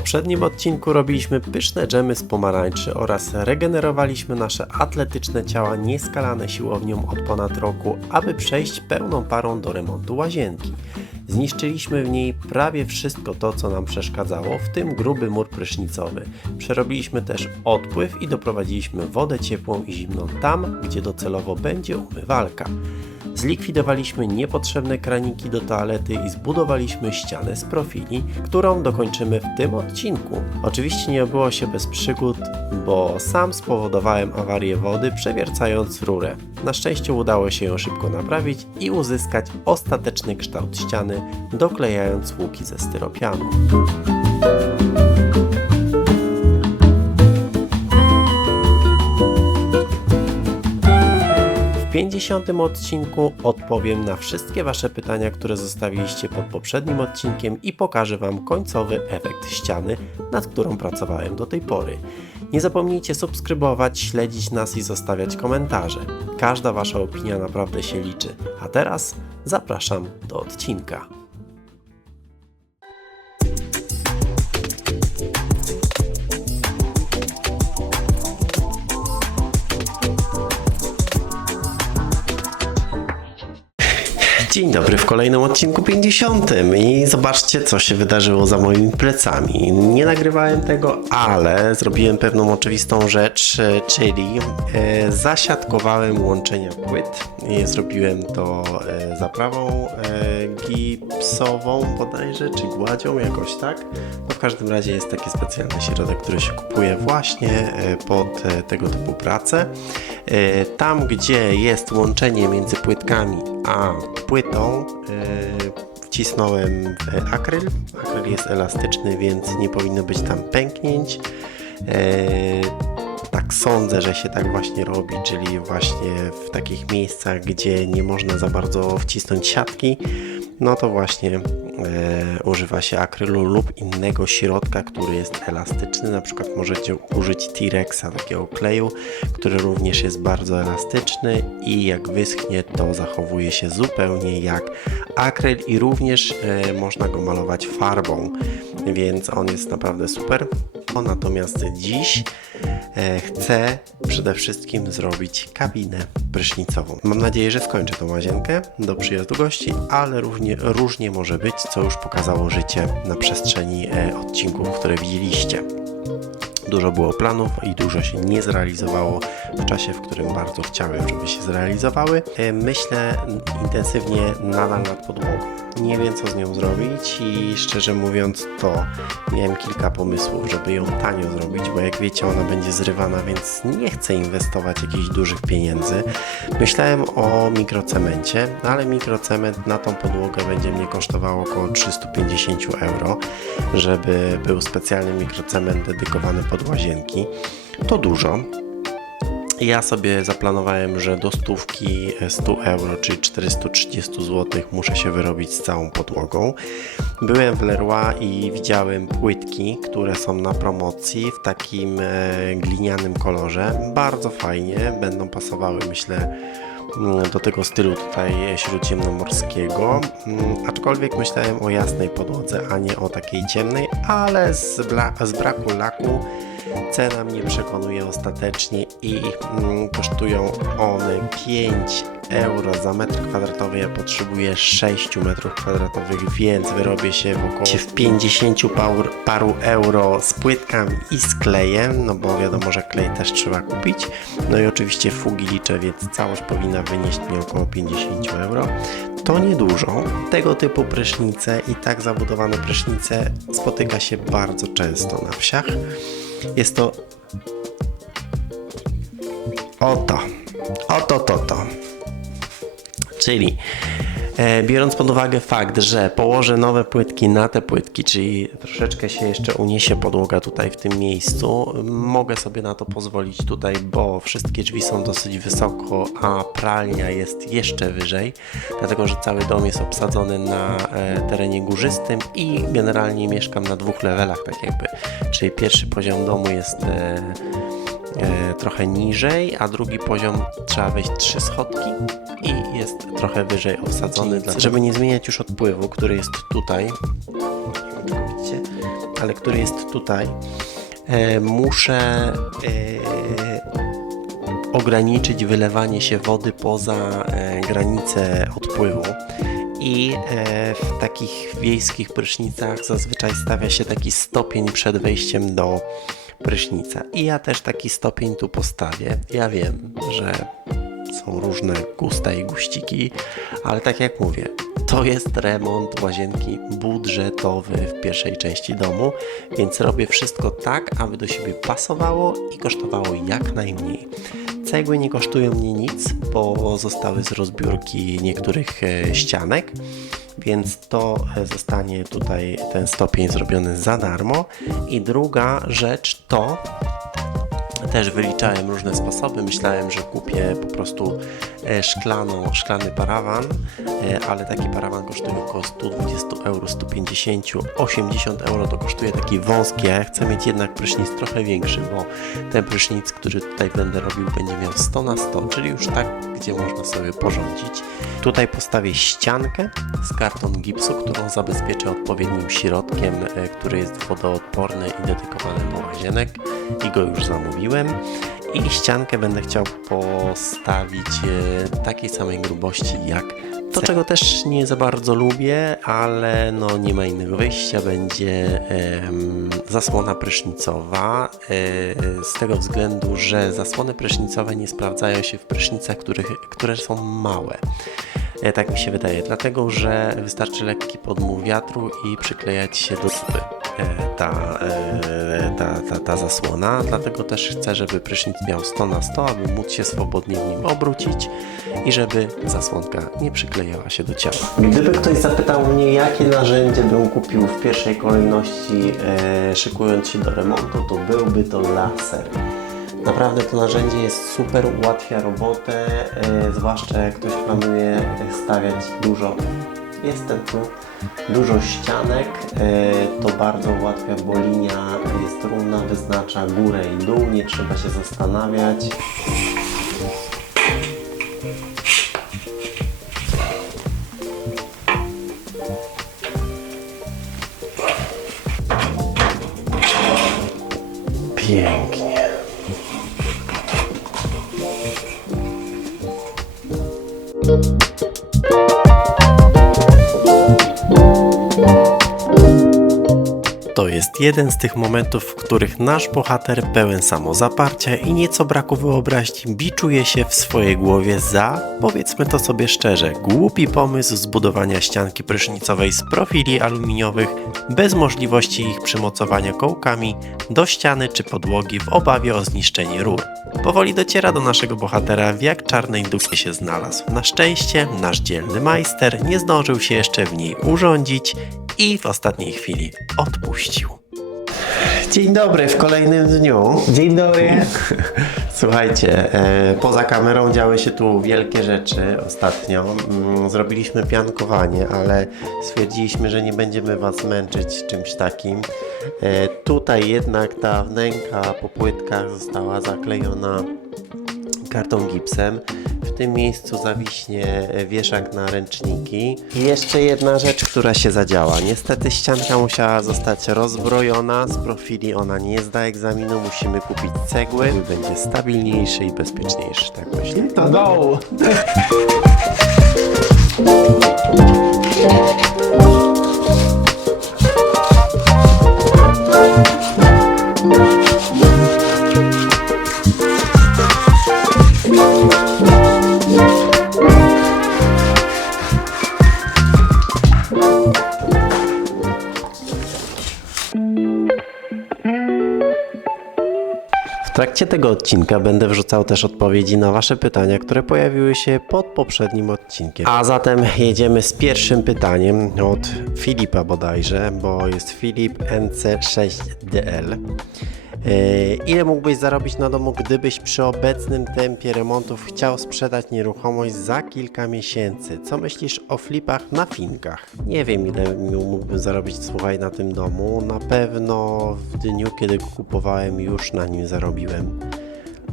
poprzednim odcinku robiliśmy pyszne dżemy z pomarańczy oraz regenerowaliśmy nasze atletyczne ciała nieskalane siłownią od ponad roku, aby przejść pełną parą do remontu łazienki. Zniszczyliśmy w niej prawie wszystko to, co nam przeszkadzało, w tym gruby mur prysznicowy. Przerobiliśmy też odpływ i doprowadziliśmy wodę ciepłą i zimną tam, gdzie docelowo będzie umywalka. Zlikwidowaliśmy niepotrzebne kraniki do toalety i zbudowaliśmy ścianę z profili, którą dokończymy w tym odcinku. Oczywiście nie obyło się bez przygód, bo sam spowodowałem awarię wody, przewiercając rurę. Na szczęście udało się ją szybko naprawić i uzyskać ostateczny kształt ściany, doklejając łuki ze styropianu. W 50. odcinku odpowiem na wszystkie Wasze pytania, które zostawiliście pod poprzednim odcinkiem i pokażę Wam końcowy efekt ściany, nad którą pracowałem do tej pory. Nie zapomnijcie subskrybować, śledzić nas i zostawiać komentarze. Każda Wasza opinia naprawdę się liczy. A teraz zapraszam do odcinka. Dzień dobry w kolejnym odcinku 50 i zobaczcie, co się wydarzyło za moimi plecami. Nie nagrywałem tego, ale zrobiłem pewną oczywistą rzecz, czyli zasiatkowałem łączenia płyt. Zrobiłem to zaprawą gipsową bodajże, czy gładzią jakoś tak. No w każdym razie jest taki specjalny środek, który się kupuje właśnie pod tego typu pracę. Tam, gdzie jest łączenie między płytkami a płytą, wcisnąłem akryl. Akryl jest elastyczny, więc nie powinno być tam pęknięć. Tak sądzę, że się tak właśnie robi, czyli właśnie w takich miejscach, gdzie nie można za bardzo wcisnąć siatki, no to właśnie używa się akrylu lub innego środka, który jest elastyczny. Na przykład możecie użyć T-Rexa, takiego kleju, który również jest bardzo elastyczny i jak wyschnie, to zachowuje się zupełnie jak akryl i również można go malować farbą, więc on jest naprawdę super. Natomiast dziś chcę przede wszystkim zrobić kabinę prysznicową. Mam nadzieję, że skończę tą łazienkę do przyjazdu gości, ale różnie może być, co już pokazało życie na przestrzeni odcinków, które widzieliście. Dużo było planów i dużo się nie zrealizowało w czasie, w którym bardzo chciałem, żeby się zrealizowały. Myślę intensywnie nadal nad podłogą. Nie wiem, co z nią zrobić i szczerze mówiąc, to miałem kilka pomysłów, żeby ją tanio zrobić, bo jak wiecie, ona będzie zrywana, więc nie chcę inwestować jakichś dużych pieniędzy. Myślałem o mikrocemencie, ale mikrocement na tą podłogę będzie mnie kosztowało około 350 €, żeby był specjalny mikrocement dedykowany pod łazienki. To dużo. Ja sobie zaplanowałem, że do 100 €, czyli 430 zł muszę się wyrobić z całą podłogą. Byłem w Leroy i widziałem płytki, które są na promocji w takim glinianym kolorze. Bardzo fajnie, będą pasowały, myślę, do tego stylu tutaj śródziemnomorskiego, aczkolwiek myślałem o jasnej podłodze, a nie o takiej ciemnej, ale z braku laku cena mnie przekonuje ostatecznie i kosztują one 5 € za metr kwadratowy. Ja potrzebuję 6 m², więc wyrobię się w 50 paru euro z płytkami i z klejem, no bo wiadomo, że klej też trzeba kupić. No i oczywiście fugi liczę, więc całość powinna wynieść mi około 50 €. To niedużo. Tego typu prysznice i tak zabudowane prysznice spotyka się bardzo często na wsiach. Jest to oto. Czyli biorąc pod uwagę fakt, że położę nowe płytki na te płytki, czyli troszeczkę się jeszcze uniesie podłoga tutaj w tym miejscu, mogę sobie na to pozwolić tutaj, bo wszystkie drzwi są dosyć wysoko, a pralnia jest jeszcze wyżej, dlatego że cały dom jest obsadzony na terenie górzystym i generalnie mieszkam na 2 levelach, tak jakby, czyli pierwszy poziom domu jest trochę niżej, a drugi poziom trzeba wejść 3 schodki i jest trochę wyżej obsadzony, żeby nie zmieniać już odpływu, który jest tutaj, widzicie, ale który jest tutaj, muszę ograniczyć wylewanie się wody poza granicę odpływu. I w takich wiejskich prysznicach zazwyczaj stawia się taki stopień przed wejściem do prysznica. I ja też taki stopień tu postawię. Ja wiem, że są różne gusta i guściki, ale tak jak mówię, to jest remont łazienki budżetowy w pierwszej części domu, więc robię wszystko tak, aby do siebie pasowało i kosztowało jak najmniej. Cegły nie kosztują mnie nic, bo zostały z rozbiórki niektórych ścianek, więc to zostanie tutaj ten stopień zrobiony za darmo. I druga rzecz to też wyliczałem różne sposoby. Myślałem, że kupię po prostu szklany parawan, ale taki parawan kosztuje około 120 euro, 150, 80 euro to kosztuje taki wąski, a ja chcę mieć jednak prysznic trochę większy, bo ten prysznic, który tutaj będę robił, będzie miał 100 na 100, czyli już tak, gdzie można sobie porządzić. Tutaj postawię ściankę z karton gipsu, którą zabezpieczę odpowiednim środkiem, który jest wodoodporny i dedykowany do łazienek i go już zamówiłem. I ściankę będę chciał postawić takiej samej grubości jak to, czego też nie za bardzo lubię, ale no nie ma innego wyjścia, będzie zasłona prysznicowa, z tego względu, że zasłony prysznicowe nie sprawdzają się w prysznicach, które są małe. Tak mi się wydaje, dlatego że wystarczy lekki podmuch wiatru i przyklejać się do słupy ta zasłona, dlatego też chcę, żeby prysznic miał 100 na 100, aby móc się swobodnie w nim obrócić i żeby zasłonka nie przyklejała się do ciała. Gdyby ktoś zapytał mnie, jakie narzędzie bym kupił w pierwszej kolejności, szykując się do remontu, to byłby to laser. Naprawdę to narzędzie jest super, ułatwia robotę, zwłaszcza jak ktoś planuje stawiać dużo ścianek, to bardzo ułatwia, bo linia jest równa, wyznacza górę i dół, nie trzeba się zastanawiać. Pięknie. To jest jeden z tych momentów, w których nasz bohater pełen samozaparcia i nieco braku wyobraźni biczuje się w swojej głowie za, powiedzmy to sobie szczerze, głupi pomysł zbudowania ścianki prysznicowej z profili aluminiowych bez możliwości ich przymocowania kołkami do ściany czy podłogi w obawie o zniszczenie rur. Powoli dociera do naszego bohatera, w jak czarnej dupie się znalazł. Na szczęście nasz dzielny majster nie zdążył się jeszcze w niej urządzić i w ostatniej chwili odpuścił. Dzień dobry w kolejnym dniu. Dzień dobry. Słuchajcie, poza kamerą działy się tu wielkie rzeczy ostatnio. Zrobiliśmy piankowanie, ale stwierdziliśmy, że nie będziemy Was męczyć czymś takim. Tutaj jednak ta wnęka po płytkach została zaklejona karton gipsem. W tym miejscu zawiśnie wieszak na ręczniki. I jeszcze jedna rzecz, która się zadziała. Niestety ścianka musiała zostać rozbrojona. Z profili ona nie zda egzaminu. Musimy kupić cegły. Będzie stabilniejszy i bezpieczniejszy. Tak myślę. Go! W trakcie tego odcinka będę wrzucał też odpowiedzi na Wasze pytania, które pojawiły się pod poprzednim odcinkiem. A zatem jedziemy z pierwszym pytaniem od Filipa bodajże, bo jest Filip NC6DL. Ile mógłbyś zarobić na domu, gdybyś przy obecnym tempie remontów chciał sprzedać nieruchomość za kilka miesięcy? Co myślisz o flipach na Finkach? Nie wiem, ile mógłbym zarobić, słuchaj, na tym domu. Na pewno w dniu, kiedy go kupowałem, już na nim zarobiłem.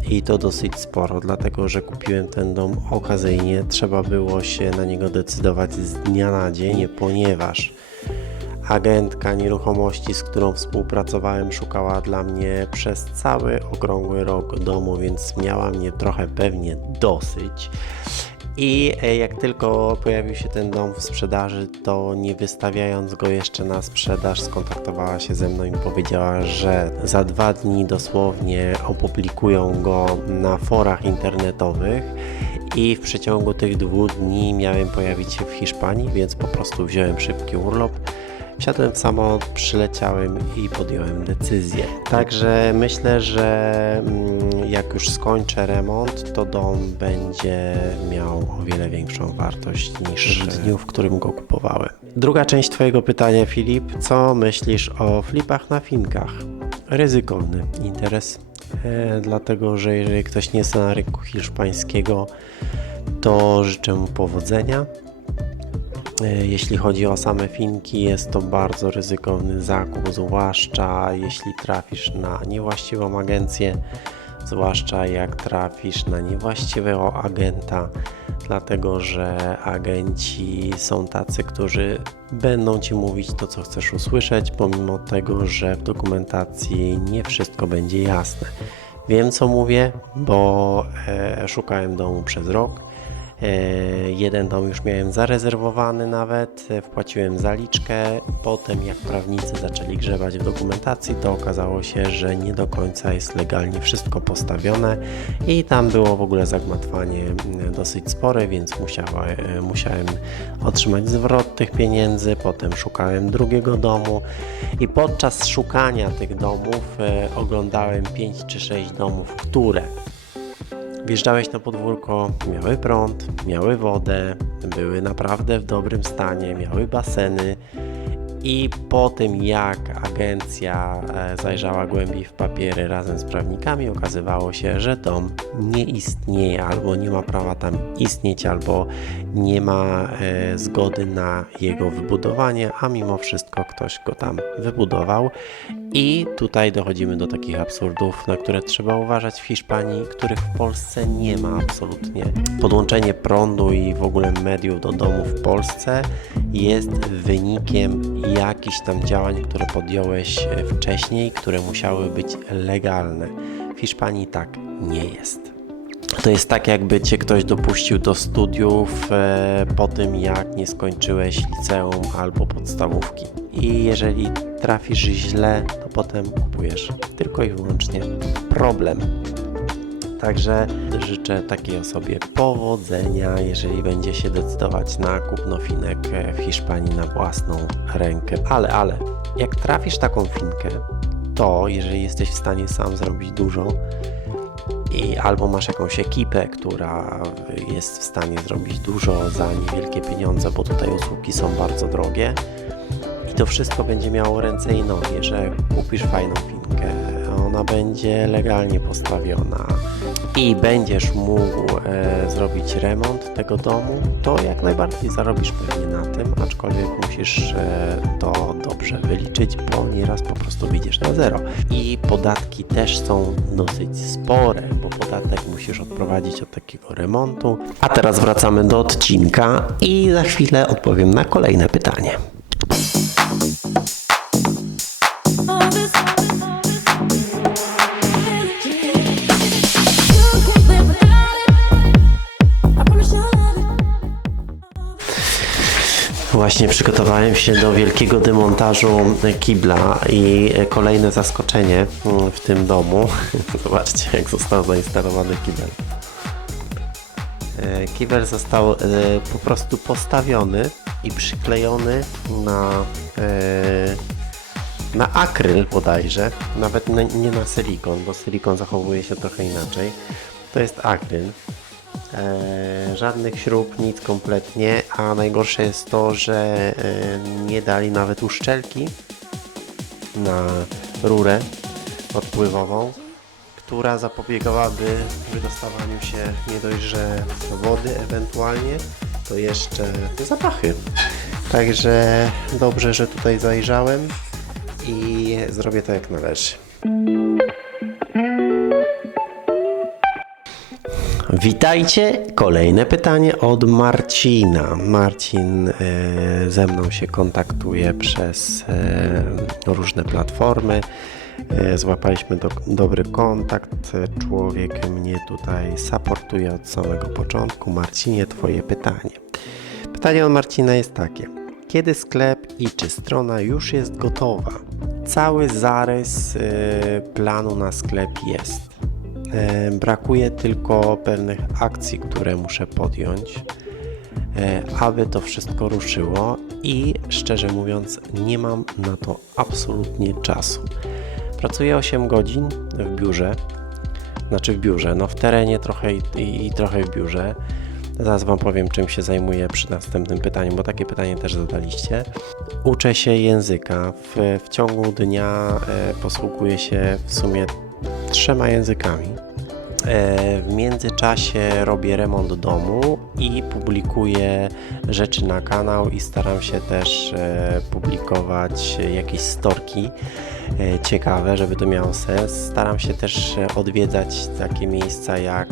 I to dosyć sporo, dlatego że kupiłem ten dom okazyjnie. Trzeba było się na niego decydować z dnia na dzień, ponieważ agentka nieruchomości, z którą współpracowałem, szukała dla mnie przez cały okrągły rok domu, więc miała mnie trochę pewnie dosyć. I jak tylko pojawił się ten dom w sprzedaży, to nie wystawiając go jeszcze na sprzedaż, skontaktowała się ze mną i powiedziała, że za 2 dni dosłownie opublikują go na forach internetowych i w przeciągu tych 2 dni miałem pojawić się w Hiszpanii, więc po prostu wziąłem szybki urlop. Wsiadłem w samolot, przyleciałem i podjąłem decyzję. Także myślę, że jak już skończę remont, to dom będzie miał o wiele większą wartość niż w dniu, w którym go kupowałem. Druga część Twojego pytania, Filip. Co myślisz o flipach na finkach? Ryzykowny interes, dlatego że jeżeli ktoś nie jest na rynku hiszpańskiego, to życzę mu powodzenia. Jeśli chodzi o same finki, jest to bardzo ryzykowny zakup, zwłaszcza jeśli trafisz na niewłaściwą agencję, zwłaszcza jak trafisz na niewłaściwego agenta, dlatego że agenci są tacy, którzy będą Ci mówić to, co chcesz usłyszeć, pomimo tego, że w dokumentacji nie wszystko będzie jasne. Wiem, co mówię, bo szukałem domu przez rok. Jeden dom już miałem zarezerwowany nawet, wpłaciłem zaliczkę, potem jak prawnicy zaczęli grzebać w dokumentacji, to okazało się, że nie do końca jest legalnie wszystko postawione i tam było w ogóle zagmatwanie dosyć spore, więc musiałem otrzymać zwrot tych pieniędzy, potem szukałem drugiego domu i podczas szukania tych domów oglądałem 5 czy 6 domów, które wjeżdżałeś na podwórko, miały prąd, miały wodę, były naprawdę w dobrym stanie, miały baseny i po tym jak agencja zajrzała głębiej w papiery razem z prawnikami, okazywało się, że dom nie istnieje albo nie ma prawa tam istnieć, albo nie ma zgody na jego wybudowanie, a mimo wszystko ktoś go tam wybudował. I tutaj dochodzimy do takich absurdów, na które trzeba uważać w Hiszpanii, których w Polsce nie ma absolutnie. Podłączenie prądu i w ogóle mediów do domu w Polsce jest wynikiem jakichś tam działań, które podjąłeś wcześniej, które musiały być legalne. W Hiszpanii tak nie jest. To jest tak, jakby Cię ktoś dopuścił do studiów po tym, jak nie skończyłeś liceum albo podstawówki. I jeżeli trafisz źle, to potem kupujesz tylko i wyłącznie problem. Także życzę takiej osobie powodzenia, jeżeli będzie się decydować na kupno finek w Hiszpanii na własną rękę. Ale jak trafisz taką finkę, to jeżeli jesteś w stanie sam zrobić dużo, albo masz jakąś ekipę, która jest w stanie zrobić dużo za niewielkie pieniądze, bo tutaj usługi są bardzo drogie i to wszystko będzie miało ręce i nogi, że kupisz fajną finkę, ona będzie legalnie postawiona i będziesz mógł zrobić remont tego domu, to jak najbardziej zarobisz pewnie na tym, aczkolwiek musisz to dobrze wyliczyć, bo nieraz po prostu wyjdziesz na zero. I podatki też są dosyć spore, bo podatek musisz odprowadzić od takiego remontu. A teraz wracamy do odcinka i za chwilę odpowiem na kolejne pytanie. Właśnie przygotowałem się do wielkiego demontażu kibla i kolejne zaskoczenie w tym domu. Zobaczcie, jak został zainstalowany kibel. Kibel został po prostu postawiony i przyklejony na akryl bodajże, nawet nie na silikon, bo silikon zachowuje się trochę inaczej. To jest akryl. Żadnych śrub, nic kompletnie, a najgorsze jest to, że nie dali nawet uszczelki na rurę odpływową, która zapobiegałaby wydostawaniu się nie dość, że wody ewentualnie, to jeszcze zapachy. Także dobrze, że tutaj zajrzałem i zrobię to jak należy. Witajcie! Kolejne pytanie od Marcina. Marcin ze mną się kontaktuje przez różne platformy. Złapaliśmy dobry kontakt. Człowiek mnie tutaj supportuje od samego początku. Marcinie, twoje pytanie. Pytanie od Marcina jest takie. Kiedy sklep i czy strona już jest gotowa? Cały zarys planu na sklep jest. Brakuje tylko pewnych akcji, które muszę podjąć, aby to wszystko ruszyło i szczerze mówiąc nie mam na to absolutnie czasu. Pracuję 8 godzin w biurze, w terenie trochę i trochę w biurze. Zaraz Wam powiem, czym się zajmuję przy następnym pytaniu, bo takie pytanie też zadaliście. Uczę się języka. W ciągu dnia posługuję się w sumie 3 językami. W międzyczasie robię remont domu i publikuję rzeczy na kanał i staram się też publikować jakieś storki ciekawe, żeby to miało sens. Staram się też odwiedzać takie miejsca jak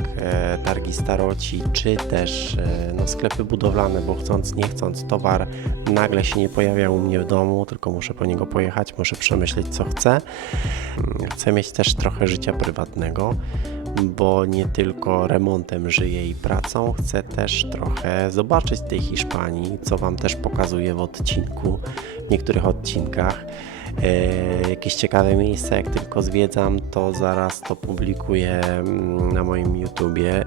targi staroci, czy też sklepy budowlane, bo chcąc nie chcąc towar nagle się nie pojawia u mnie w domu, tylko muszę po niego pojechać, muszę przemyśleć co chcę. Chcę mieć też trochę życia prywatnego, bo nie tylko remontem żyję i pracą, chcę też trochę zobaczyć tej Hiszpanii, co Wam też pokazuję w niektórych odcinkach. Jakieś ciekawe miejsca, jak tylko zwiedzam, to zaraz to publikuję na moim YouTubie.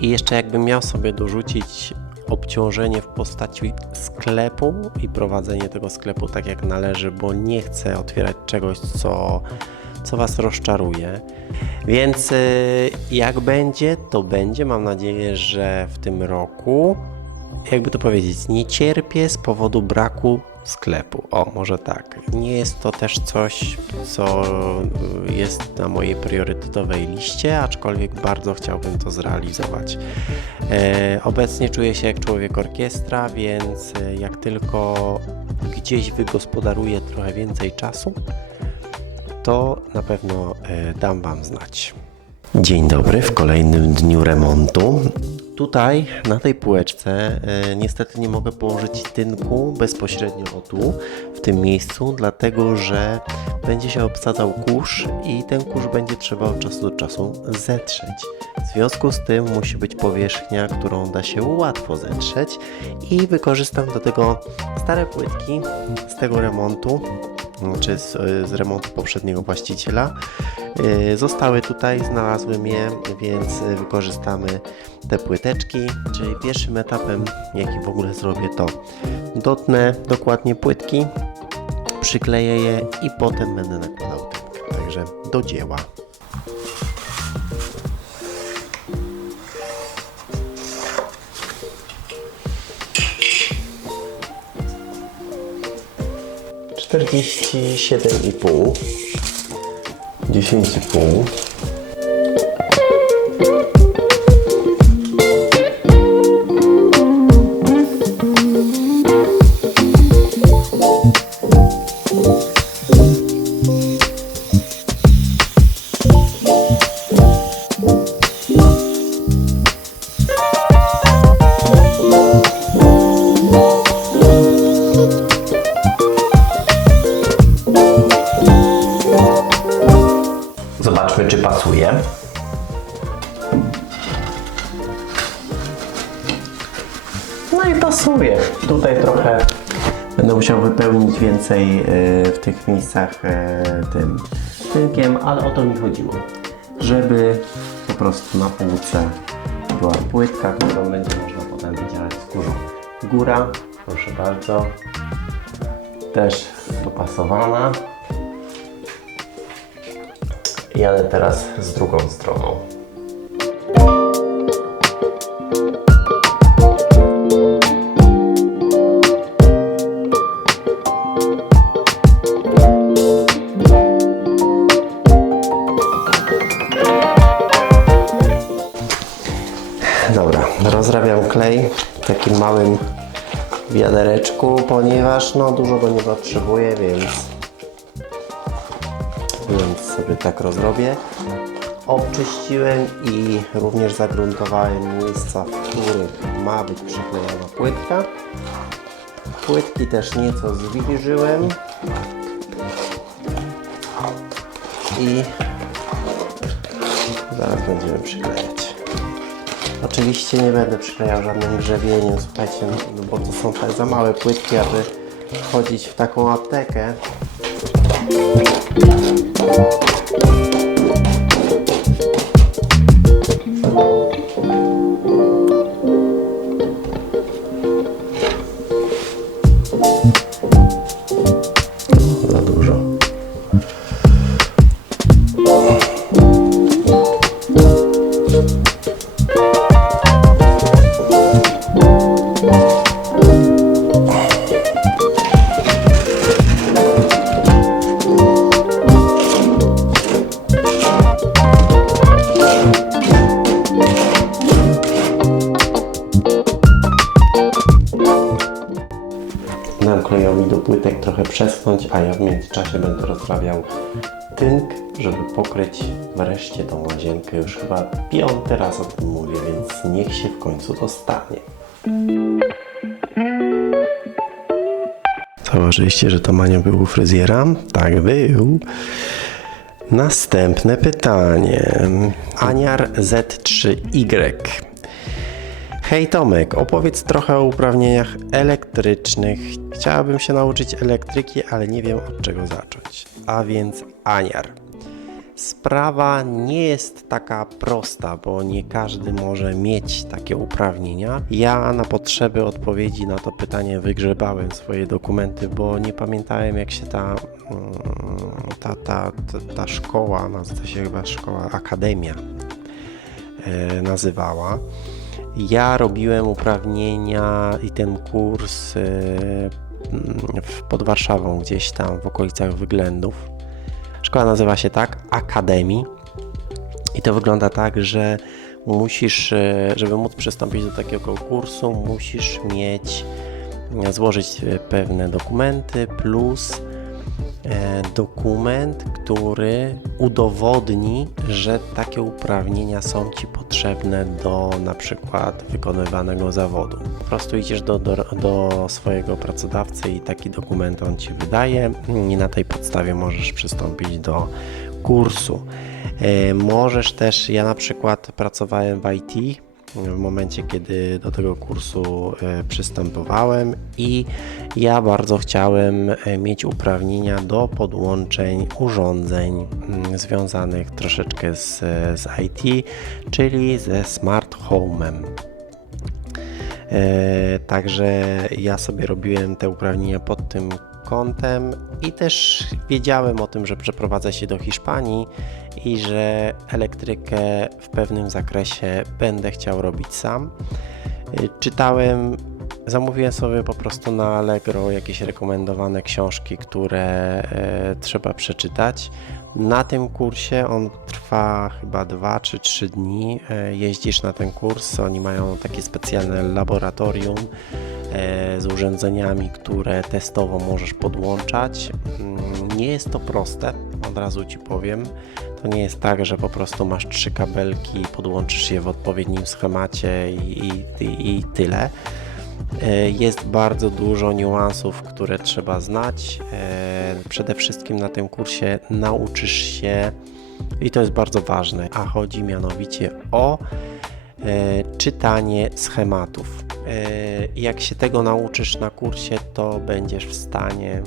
I jeszcze jakbym miał sobie dorzucić obciążenie w postaci sklepu i prowadzenie tego sklepu tak jak należy, bo nie chcę otwierać czegoś, co Was rozczaruje. Więc jak będzie, to będzie. Mam nadzieję, że w tym roku, jakby to powiedzieć, nie cierpię z powodu braku sklepu. O, może tak. Nie jest to też coś, co jest na mojej priorytetowej liście, aczkolwiek bardzo chciałbym to zrealizować. Obecnie czuję się jak człowiek orkiestra, więc jak tylko gdzieś wygospodaruję trochę więcej czasu, to na pewno dam Wam znać. Dzień dobry, w kolejnym dniu remontu. Tutaj na tej półeczce niestety nie mogę położyć tynku bezpośrednio o tu, w tym miejscu, dlatego że będzie się obsadzał kurz i ten kurz będzie trzeba od czasu do czasu zetrzeć. W związku z tym musi być powierzchnia, którą da się łatwo zetrzeć i wykorzystam do tego stare płytki z tego remontu, czy z remontu poprzedniego właściciela. Zostały tutaj, znalazłem je, więc wykorzystamy te płyteczki, czyli pierwszym etapem, jaki w ogóle zrobię, to dotnę dokładnie płytki, przykleję je i potem będę nakładał tynkę. Także do dzieła. Czterdzieści 7,5, 10,5. Zobaczmy, czy pasuje. No i pasuje. Tutaj trochę będę musiał wypełnić więcej w tych miejscach tym tynkiem, ale o to mi chodziło. Żeby po prostu na półce była płytka, którą będzie można potem wydzielać z górą. Góra, proszę bardzo, też dopasowana. Jadę teraz z drugą stroną. Dobra, rozrabiam klej w takim małym wiadereczku, ponieważ dużo go nie potrzebuję, więc sobie tak rozrobię. Obczyściłem i również загruntowałem miejsca, w których ma być przyklejona płytka. Płytki też nieco zwilżyłem i zaraz będziemy przyklejać. Oczywiście nie będę przyklejał żadnym grzebieniem, słuchajcie, no bo to są tak za małe płytki, aby wchodzić w taką aptekę. Za dużo. Dam klejowi do płytek trochę przeschnąć, a ja w międzyczasie będę rozrabiał tynk, żeby pokryć wreszcie tą łazienkę. Już chyba 5. raz o tym mówię, więc niech się w końcu to stanie. Zauważyliście, że to Manio był u fryzjera? Tak był. Następne pytanie. Aniar Z3Y. Hej Tomek, opowiedz trochę o uprawnieniach elektrycznych. Chciałabym się nauczyć elektryki, ale nie wiem od czego zacząć. A więc Aniar. Sprawa nie jest taka prosta, bo nie każdy może mieć takie uprawnienia. Ja na potrzeby odpowiedzi na to pytanie wygrzebałem swoje dokumenty, bo nie pamiętałem jak się ta szkoła, nazywa się chyba szkoła, akademia nazywała. Ja robiłem uprawnienia i ten kurs pod Warszawą, gdzieś tam w okolicach Wyględów. Szkoła nazywa się tak, Akademii. I to wygląda tak, że musisz, żeby móc przystąpić do takiego kursu, musisz złożyć pewne dokumenty plus dokument, który udowodni, że takie uprawnienia są Ci potrzebne do na przykład wykonywanego zawodu. Po prostu idziesz do swojego pracodawcy i taki dokument on Ci wydaje i na tej podstawie możesz przystąpić do kursu. Możesz też, ja na przykład pracowałem w IT w momencie, kiedy do tego kursu przystępowałem i ja bardzo chciałem mieć uprawnienia do podłączeń urządzeń związanych troszeczkę z IT, czyli ze smart home'em. Także ja sobie robiłem te uprawnienia pod tym kątem i też wiedziałem o tym, że przeprowadzę się do Hiszpanii i że elektrykę w pewnym zakresie będę chciał robić sam. Zamówiłem sobie po prostu na Allegro jakieś rekomendowane książki, które trzeba przeczytać. Na tym kursie on trwa chyba 2 czy 3 dni. Jeździsz na ten kurs, oni mają takie specjalne laboratorium z urządzeniami, które testowo możesz podłączać. Nie jest to proste, od razu Ci powiem. To nie jest tak, że po prostu masz 3 kabelki, podłączysz je w odpowiednim schemacie i tyle. Jest bardzo dużo niuansów, które trzeba znać. Przede wszystkim na tym kursie nauczysz się, i to jest bardzo ważne, a chodzi mianowicie o czytanie schematów. Jak się tego nauczysz na kursie, to będziesz w stanie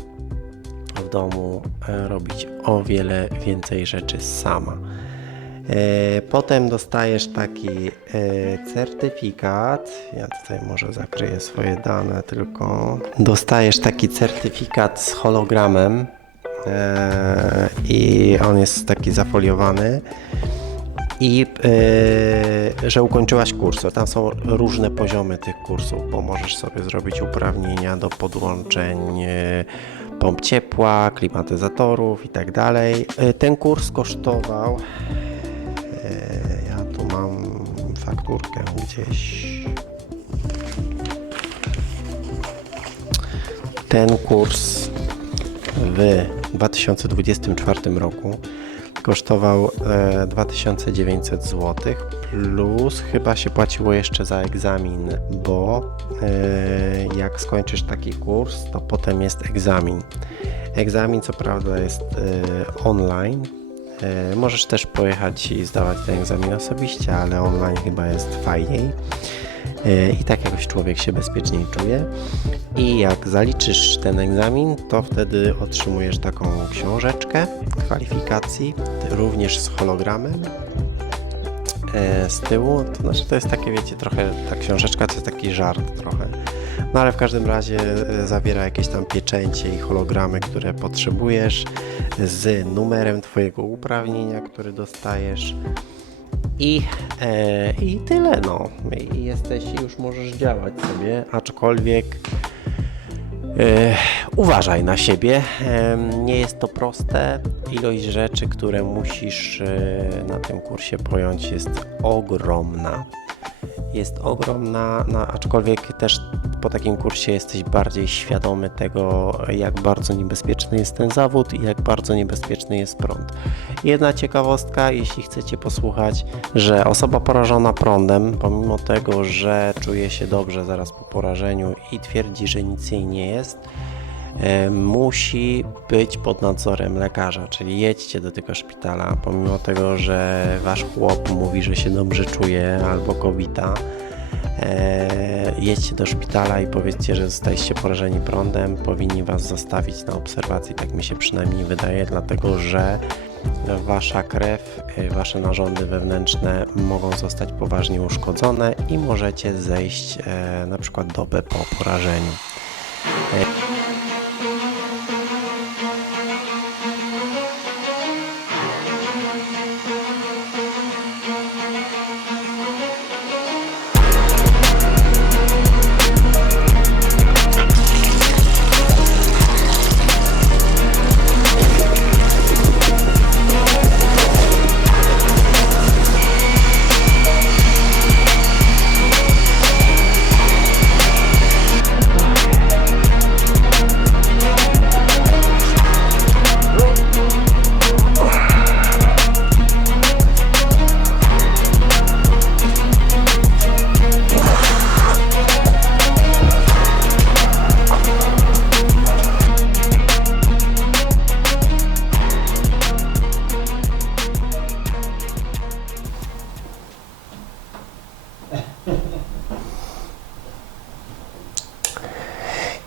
w domu robić o wiele więcej rzeczy sama. Potem dostajesz taki certyfikat. Ja tutaj może zakryję swoje dane tylko. Dostajesz taki certyfikat z hologramem i on jest taki zafoliowany. I że ukończyłaś kurs. Tam są różne poziomy tych kursów, bo możesz sobie zrobić uprawnienia do podłączeń pomp ciepła, klimatyzatorów i tak dalej. Ten kurs kosztował, ja tu mam fakturkę gdzieś. Ten kurs w 2024 roku kosztował 2900 zł, plus chyba się płaciło jeszcze za egzamin, bo jak skończysz taki kurs, to potem jest egzamin. Egzamin co prawda jest online, możesz też pojechać i zdawać ten egzamin osobiście, ale online chyba jest fajniej i tak jakoś człowiek się bezpieczniej czuje. I jak zaliczysz ten egzamin, to wtedy otrzymujesz taką książeczkę kwalifikacji, również z hologramem z tyłu. To znaczy to jest takie, wiecie, trochę ta książeczka to jest taki żart trochę. No ale w każdym razie zawiera jakieś tam pieczęcie i hologramy, które potrzebujesz, z numerem twojego uprawnienia, który dostajesz. I tyle, no. I jesteś, już możesz działać sobie, aczkolwiek uważaj na siebie. Nie jest to proste. Ilość rzeczy, które musisz na tym kursie pojąć, jest ogromna. Jest ogromna, no, aczkolwiek też po takim kursie jesteś bardziej świadomy tego, jak bardzo niebezpieczny jest ten zawód i jak bardzo niebezpieczny jest prąd. Jedna ciekawostka, jeśli chcecie posłuchać, że osoba porażona prądem, pomimo tego, że czuje się dobrze zaraz po porażeniu i twierdzi, że nic jej nie jest, musi być pod nadzorem lekarza, czyli jedźcie do tego szpitala, pomimo tego, że wasz chłop mówi, że się dobrze czuje, albo kobieta, jedźcie do szpitala i powiedzcie, że zostaliście porażeni prądem, powinni was zostawić na obserwacji, tak mi się przynajmniej wydaje, dlatego że wasza krew, wasze narządy wewnętrzne mogą zostać poważnie uszkodzone i możecie zejść na przykład dobę po porażeniu.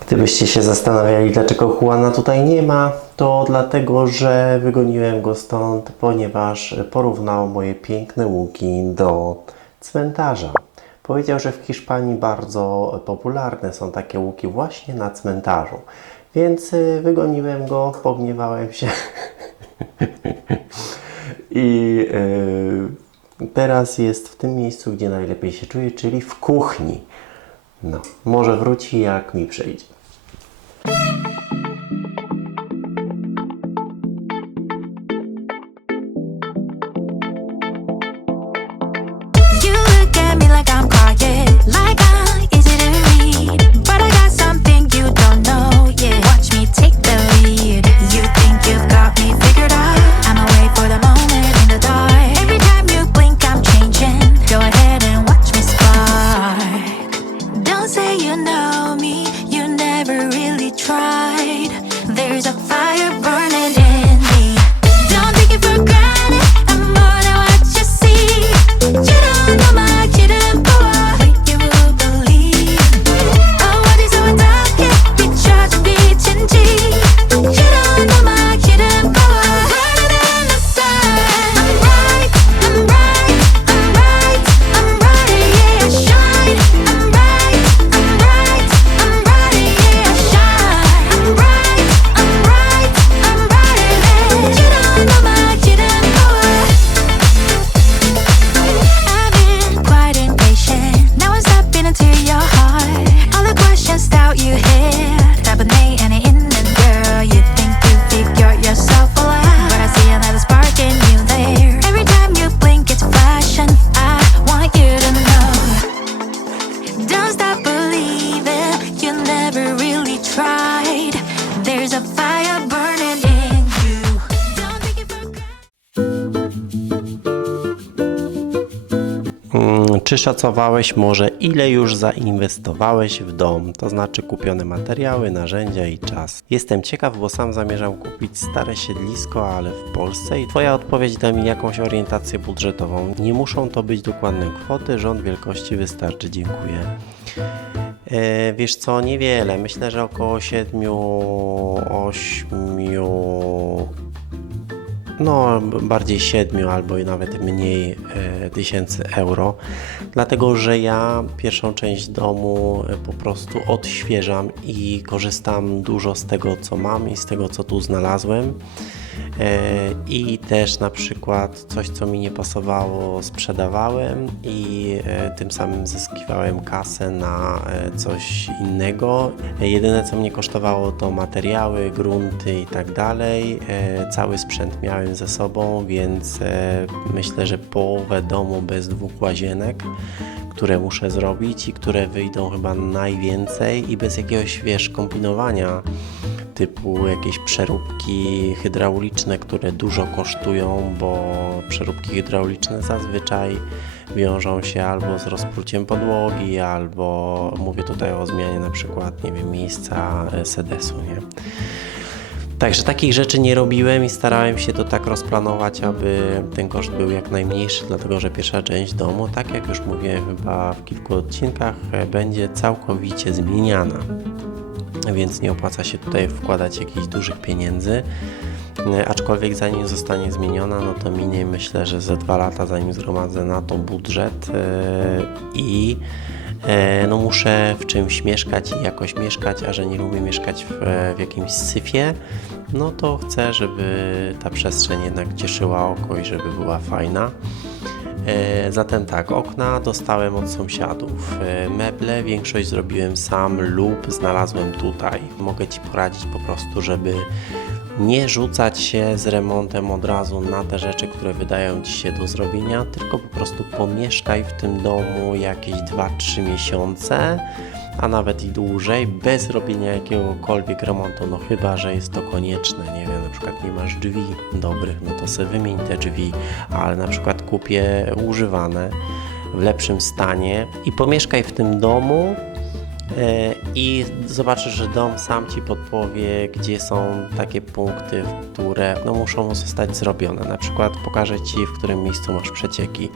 Gdybyście się zastanawiali, dlaczego Juana tutaj nie ma, to dlatego, że wygoniłem go stąd, ponieważ porównał moje piękne łuki do cmentarza. Powiedział, że w Hiszpanii bardzo popularne są takie łuki właśnie na cmentarzu. Więc wygoniłem go, pogniewałem się i teraz jest w tym miejscu, gdzie najlepiej się czuje, czyli w kuchni. No, może wróci, jak mi przejdzie. Czy szacowałeś może, ile już zainwestowałeś w dom, to znaczy kupione materiały, narzędzia i czas? Jestem ciekaw, bo sam zamierzam kupić stare siedlisko, ale w Polsce i Twoja odpowiedź da mi jakąś orientację budżetową. Nie muszą to być dokładne kwoty, rząd wielkości wystarczy, dziękuję. Wiesz co, niewiele, myślę, że około 7, 8, no bardziej 7 albo nawet mniej tysięcy euro, dlatego że ja pierwszą część domu po prostu odświeżam i korzystam dużo z tego, co mam i z tego, co tu znalazłem. I też na przykład coś, co mi nie pasowało, sprzedawałem i tym samym zyskiwałem kasę na coś innego. Jedyne, co mnie kosztowało, to materiały, grunty i tak dalej. Cały sprzęt miałem ze sobą, więc myślę, że połowę domu bez 2 łazienek, które muszę zrobić i które wyjdą chyba najwięcej i bez jakiegoś, wiesz, kombinowania typu jakieś przeróbki hydrauliczne, które dużo kosztują, bo przeróbki hydrauliczne zazwyczaj wiążą się albo z rozpruciem podłogi, albo mówię tutaj o zmianie na przykład, nie wiem, miejsca sedesu, nie? Także takich rzeczy nie robiłem i starałem się to tak rozplanować, aby ten koszt był jak najmniejszy, dlatego że pierwsza część domu, tak jak już mówiłem chyba w kilku odcinkach, będzie całkowicie zmieniana. Więc nie opłaca się tutaj wkładać jakichś dużych pieniędzy, aczkolwiek zanim zostanie zmieniona, no to minie myślę, że ze 2 lata, zanim zgromadzę na to budżet i no muszę w czymś mieszkać i jakoś mieszkać, a że nie lubię mieszkać w jakimś syfie, no to chcę, żeby ta przestrzeń jednak cieszyła oko i żeby była fajna. Zatem tak, okna dostałem od sąsiadów, meble większość zrobiłem sam lub znalazłem tutaj. Mogę Ci poradzić po prostu, żeby nie rzucać się z remontem od razu na te rzeczy, które wydają Ci się do zrobienia, tylko po prostu pomieszkaj w tym domu jakieś 2-3 miesiące, a nawet i dłużej, bez robienia jakiegokolwiek remontu, no chyba że jest to konieczne, nie wiem, na przykład nie masz drzwi dobrych, no to sobie wymień te drzwi, ale na przykład kupię używane w lepszym stanie i pomieszkaj w tym domu i zobaczysz, że dom sam Ci podpowie, gdzie są takie punkty, które no, muszą zostać zrobione. Na przykład pokażę Ci, w którym miejscu masz przecieki,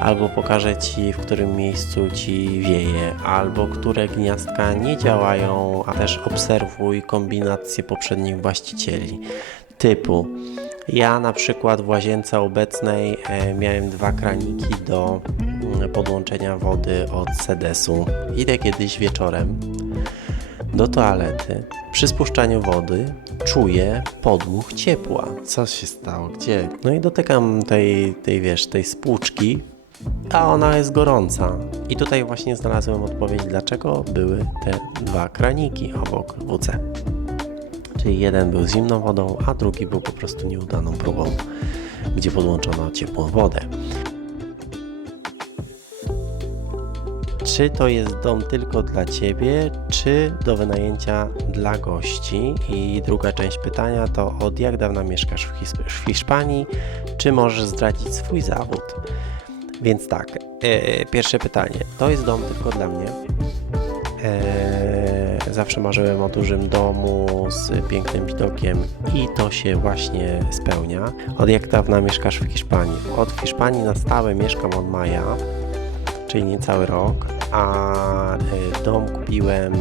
albo pokażę Ci, w którym miejscu Ci wieje, albo które gniazdka nie działają, a też obserwuj kombinacje poprzednich właścicieli. Typu, ja na przykład w łazience obecnej miałem 2 kraniki do podłączenia wody od sedesu. Idę kiedyś wieczorem do toalety. Przy spuszczaniu wody czuję podmuch ciepła. Co się stało? Gdzie? No i dotykam tej spłuczki, a ona jest gorąca. I tutaj właśnie znalazłem odpowiedź, dlaczego były te 2 kraniki obok WC. Czyli jeden był z zimną wodą, a drugi był po prostu nieudaną próbą, gdzie podłączono ciepłą wodę. Czy to jest dom tylko dla Ciebie, czy do wynajęcia dla gości? I druga część pytania to, od jak dawna mieszkasz w Hiszpanii, czy możesz zdradzić swój zawód? Więc tak, pierwsze pytanie, to jest dom tylko dla mnie. Zawsze marzyłem o dużym domu z pięknym widokiem i to się właśnie spełnia. Od jak dawna mieszkasz w Hiszpanii? Od Hiszpanii na stałe mieszkam od maja, czyli niecały rok, a dom kupiłem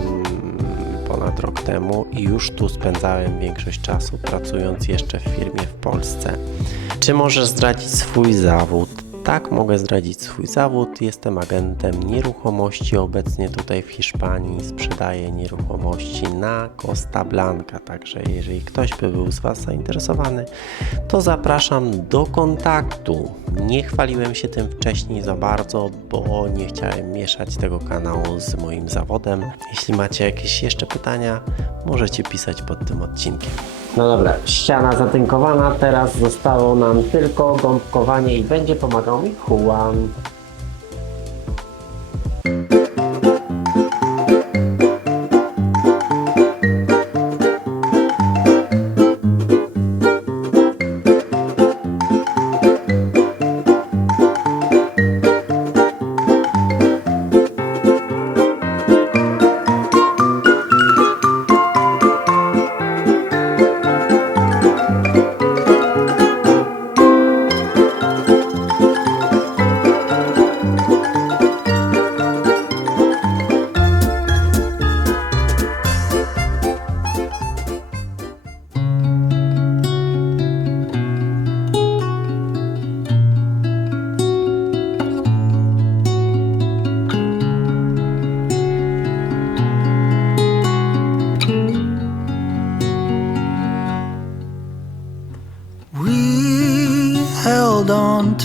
ponad rok temu i już tu spędzałem większość czasu, pracując jeszcze w firmie w Polsce. Czy możesz zdradzić swój zawód? Tak, mogę zdradzić swój zawód. Jestem agentem nieruchomości. Obecnie tutaj w Hiszpanii sprzedaję nieruchomości na Costa Blanca. Także jeżeli ktoś by był z Was zainteresowany, to zapraszam do kontaktu. Nie chwaliłem się tym wcześniej za bardzo, bo nie chciałem mieszać tego kanału z moim zawodem. Jeśli macie jakieś jeszcze pytania, możecie pisać pod tym odcinkiem. No dobra, ściana zatynkowana, teraz zostało nam tylko gąbkowanie i będzie pomagał mi Juan.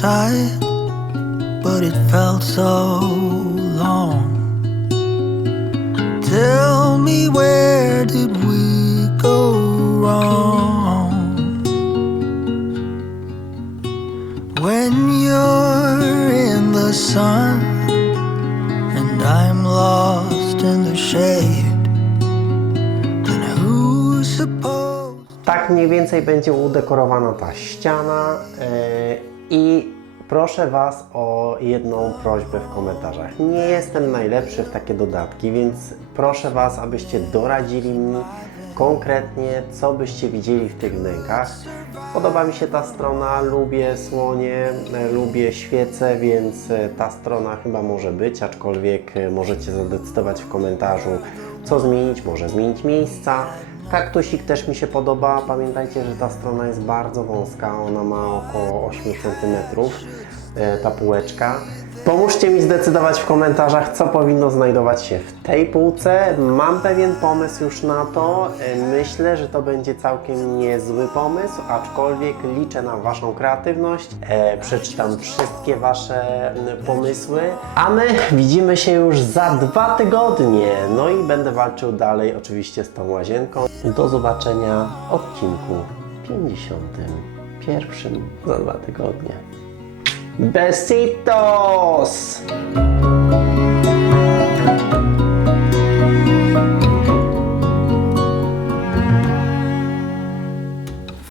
tight, but it felt so long. Tell me, where did we go wrong? When you're in the sun and I'm lost in the shade, then who's supposed... Tak mniej więcej będzie udekorowana ta ściana i proszę Was o jedną prośbę w komentarzach. Nie jestem najlepszy w takie dodatki, więc proszę Was, abyście doradzili mi konkretnie, co byście widzieli w tych wnękach. Podoba mi się ta strona, lubię słonie, lubię świece, więc ta strona chyba może być, aczkolwiek możecie zadecydować w komentarzu, co zmienić, może zmienić miejsca. Kaktusik też mi się podoba. Pamiętajcie, że ta strona jest bardzo wąska, ona ma około 8 cm, ta półeczka. Pomóżcie mi zdecydować w komentarzach, co powinno znajdować się w tej półce. Mam pewien pomysł już na to. Myślę, że to będzie całkiem niezły pomysł, aczkolwiek liczę na Waszą kreatywność. Przeczytam wszystkie Wasze pomysły. A my widzimy się już za 2 tygodnie. No i będę walczył dalej oczywiście z tą łazienką. Do zobaczenia w odcinku 51 za 2 tygodnie. Besitos!